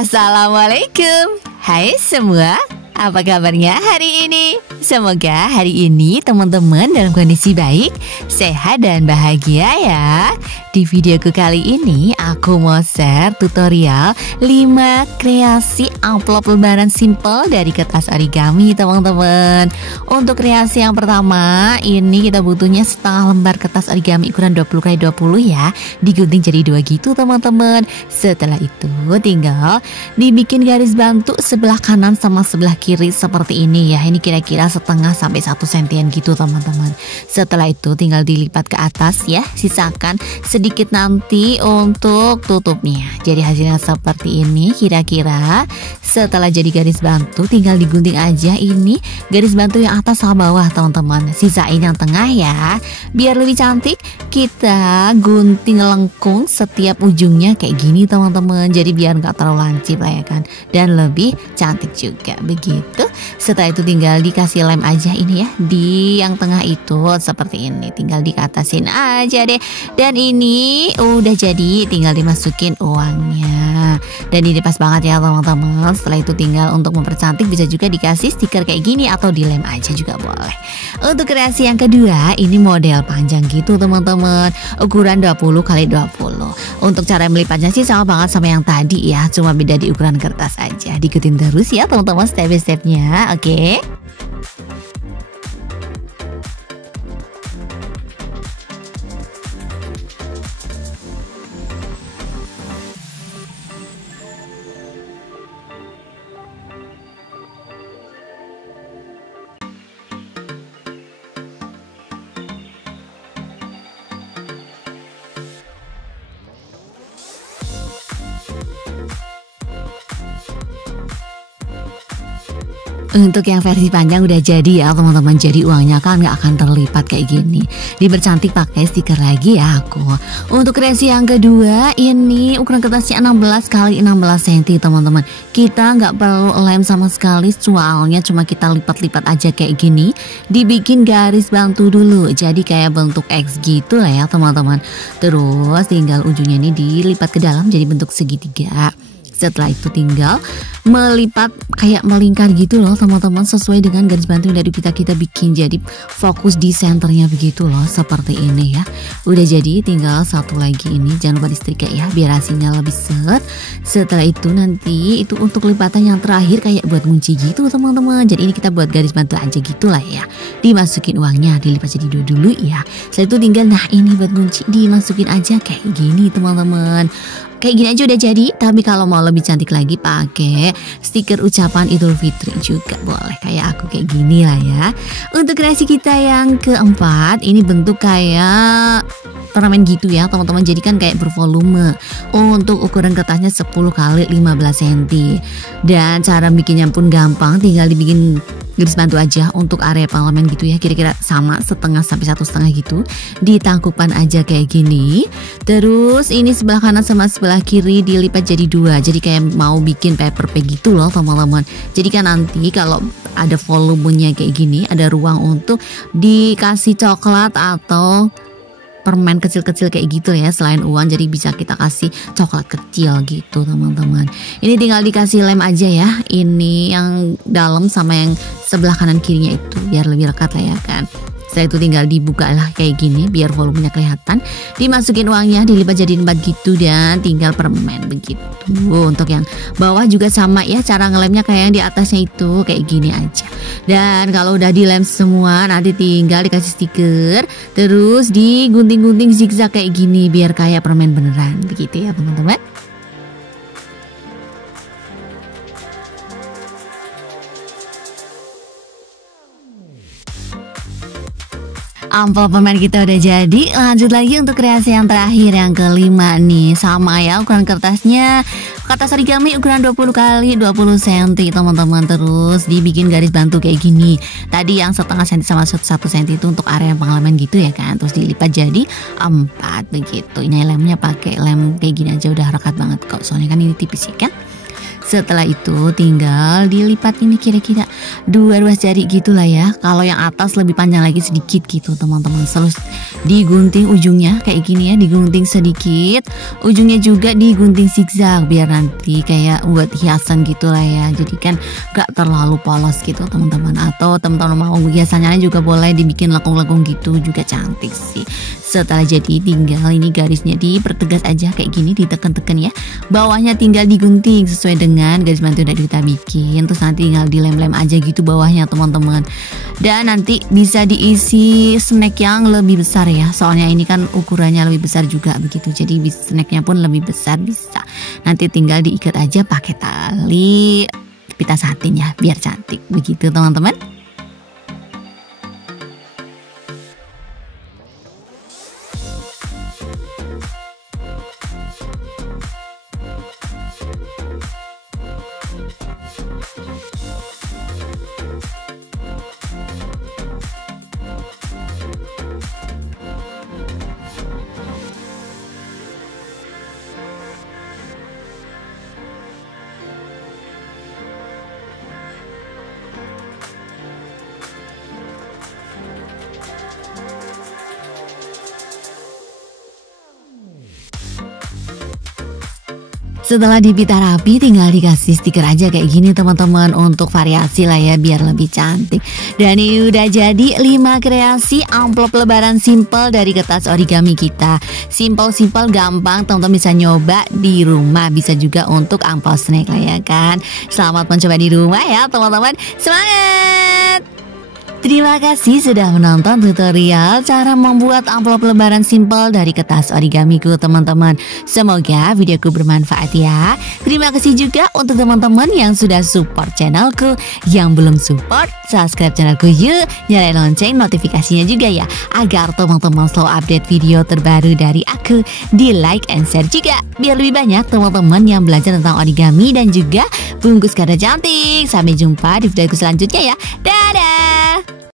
Assalamualaikum. Hai semua, apa kabarnya hari ini? Semoga hari ini teman-teman dalam kondisi baik, sehat dan bahagia ya. Di videoku kali ini aku mau share tutorial 5 kreasi amplop lebaran simple dari kertas origami teman-teman. Untuk kreasi yang pertama, ini kita butuhnya setengah lembar kertas origami ukuran 20x20 ya, digunting jadi 2 gitu teman-teman. Setelah itu tinggal dibikin garis bantu sebelah kanan sama sebelah kiri seperti ini ya. Ini kira-kira setengah sampai 1 sentian gitu teman-teman. Setelah itu tinggal dilipat ke atas ya, sisakan sedikit nanti untuk tutupnya. Jadi hasilnya seperti ini kira-kira. Setelah jadi garis bantu tinggal digunting aja ini garis bantu yang atas sama bawah teman-teman. Sisain yang tengah ya. Biar lebih cantik kita gunting lengkung setiap ujungnya kayak gini teman-teman. Jadi biar nggak terlalu lancip lah ya kan, dan lebih cantik juga begitu. Setelah itu tinggal dikasih lem aja ini ya di yang tengah itu seperti ini. Tinggal dikatasin aja deh. Dan ini udah jadi, tinggal dimasukin uangnya. Dan ini pas banget ya teman-teman. Setelah itu tinggal untuk mempercantik bisa juga dikasih stiker kayak gini atau dilem aja juga boleh. Untuk kreasi yang kedua, ini model panjang gitu teman-teman, ukuran 20x20. Untuk cara melipatnya sih sama banget sama yang tadi ya, cuma beda di ukuran kertas aja. Diikutin terus ya teman-teman step by stepnya, oke? Untuk yang versi panjang udah jadi ya teman-teman. Jadi uangnya kan nggak akan terlipat kayak gini. Dipercantik pakai stiker lagi ya aku. Untuk kreasi yang kedua, ini ukuran kertasnya 16x16 cm teman-teman. Kita nggak perlu lem sama sekali, soalnya cuma kita lipat-lipat aja kayak gini. Dibikin garis bantu dulu, jadi kayak bentuk X gitu lah ya teman-teman. Terus tinggal ujungnya ini dilipat ke dalam jadi bentuk segitiga. Setelah itu tinggal melipat kayak melingkar gitu loh teman-teman, sesuai dengan garis bantu yang dari kita bikin. Jadi fokus di senternya begitu loh, seperti ini ya. Udah jadi, tinggal satu lagi ini, jangan lupa disetrika ya biar hasilnya lebih set. Setelah itu nanti itu untuk lipatan yang terakhir kayak buat kunci gitu teman-teman. Jadi ini kita buat garis bantu aja gitu lah ya. Dimasukin uangnya, dilipat jadi 2 dulu ya. Setelah itu tinggal, nah ini buat kunci, dimasukin aja kayak gini teman-teman. Kayak gini aja udah jadi, tapi kalau mau lebih cantik lagi pakai stiker ucapan Idul Fitri juga boleh, kayak aku kayak gini lah ya. Untuk kreasi kita yang keempat, ini bentuk kayak permen gitu ya teman-teman, jadi kan kayak bervolume. Untuk ukuran kertasnya 10x15 cm. Dan cara bikinnya pun gampang, tinggal dibikin garis bantu aja untuk area parlemen gitu ya, kira-kira sama setengah sampai 1,5 gitu. Ditangkupan aja kayak gini. Terus ini sebelah kanan sama sebelah kiri dilipat jadi 2, jadi kayak mau bikin paper bag gitu loh teman-teman. Jadi kan nanti kalau ada volumenya kayak gini, ada ruang untuk dikasih coklat atau permen kecil-kecil kayak gitu ya, selain uang. Jadi bisa kita kasih coklat kecil gitu teman-teman. Ini tinggal dikasih lem aja ya, ini yang dalam sama yang sebelah kanan kirinya itu, biar lebih lekat lah ya kan. Setelah itu tinggal dibuka lah kayak gini biar volumenya kelihatan. Dimasukin uangnya, dilipat jadi 4 gitu, dan tinggal permen begitu. Untuk yang bawah juga sama ya, cara ngelemnya kayak yang di atasnya itu, kayak gini aja. Dan kalau udah dilem semua, nanti tinggal dikasih stiker, terus digunting-gunting zigzag kayak gini biar kayak permen beneran begitu ya teman-teman. Amplop permen kita udah jadi. Lanjut lagi untuk kreasi yang terakhir, yang kelima nih. Sama ya, ukuran kertasnya kertas origami ukuran 20x20 cm teman-teman. Terus dibikin garis bantu kayak gini. Tadi yang setengah senti sama 1 cm itu untuk area pengalaman gitu ya kan. Terus dilipat jadi 4 begitu. Ini lemnya pakai lem kayak gini aja udah rekat banget kok, soalnya kan ini tipis ya kan. Setelah itu tinggal dilipat ini kira-kira 2 ruas jari gitulah ya. Kalau yang atas lebih panjang lagi sedikit gitu teman-teman. Terus digunting ujungnya kayak gini ya, digunting sedikit. Ujungnya juga digunting zigzag biar nanti kayak buat hiasan gitulah ya. Jadi kan gak terlalu polos gitu teman-teman. Atau teman-teman mau hiasannya juga boleh dibikin lekung-lekung gitu, juga cantik sih. Setelah jadi tinggal ini garisnya dipertegas aja kayak gini, ditekan-tekan ya. Bawahnya tinggal digunting sesuai dengan garis bantu yang kita bikin. Terus nanti tinggal dilem-lem aja gitu bawahnya teman-teman. Dan nanti bisa diisi snack yang lebih besar ya. Soalnya ini kan ukurannya lebih besar juga begitu. Jadi snacknya pun lebih besar bisa. Nanti tinggal diikat aja pakai tali pita satin ya biar cantik begitu teman-teman. Setelah dipita rapi tinggal dikasih stiker aja kayak gini teman-teman untuk variasi lah ya biar lebih cantik. Dan ini udah jadi 5 kreasi amplop lebaran simple dari kertas origami kita. Simple gampang, teman-teman bisa nyoba di rumah, bisa juga untuk amplop snack lah ya kan. Selamat mencoba di rumah ya teman-teman. Semangat! Terima kasih sudah menonton tutorial cara membuat amplop lebaran simple dari kertas origamiku teman-teman. Semoga videoku bermanfaat ya. Terima kasih juga untuk teman-teman yang sudah support channelku. Yang belum support, subscribe channelku yuk. Nyalain lonceng notifikasinya juga ya, agar teman-teman selalu update video terbaru dari aku. Di like and share juga, biar lebih banyak teman-teman yang belajar tentang origami dan juga bungkus kado cantik. Sampai jumpa di videoku selanjutnya ya. Dah.